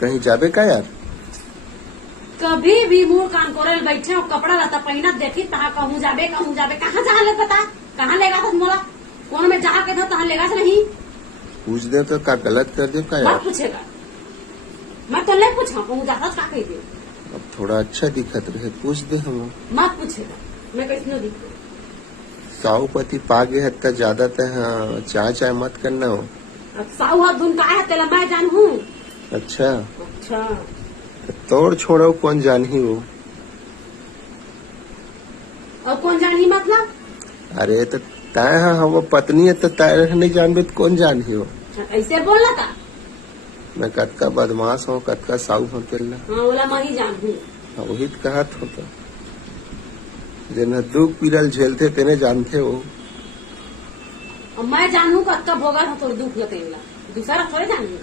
कहीं जाबे का यार? कभी भी मुंह कान कोरल बैठे और कपड़ा लता पहना देखी तहा कहूँ जाबे कहाँ जहाँ ले बता कहाँ लेगा था मोला कौन में जहाँ के था तहाँ लेगा से नहीं पूछ दे तो का गलत कर दे का मत यार? पूछेगा मैं तो नहीं पूछा कहूँ जाता का कह दे अब थोड़ा अच्छा दिखत रहे, पूछ दे हम। मत पूछेगा मैं कैसे दिखू साहूपति पागे है तो ज्यादा तो हाँ चाय चाय मत करना हो। अब साहू हाथ धुन का है तेला मैं जान हूँ। अच्छा अच्छा तोड़ छोड़ो कौन जान ही हो। और कौन जानी मतलब अरे तो तय हाँ वो पत्नी है तो तय नहीं जानबे तो कौन जान ही हो। ऐसे बोलना था मैं कतका बदमाश हूँ कतका साहू हूँ तेला। हाँ बोला मैं ही जान हूँ। वही तो कहा था तो जेना दुख पीड़ल झेलते तेने जानते हो। और मैं जानू कब भोगल हो तो दुख लगे दूसरा थोड़े जानू।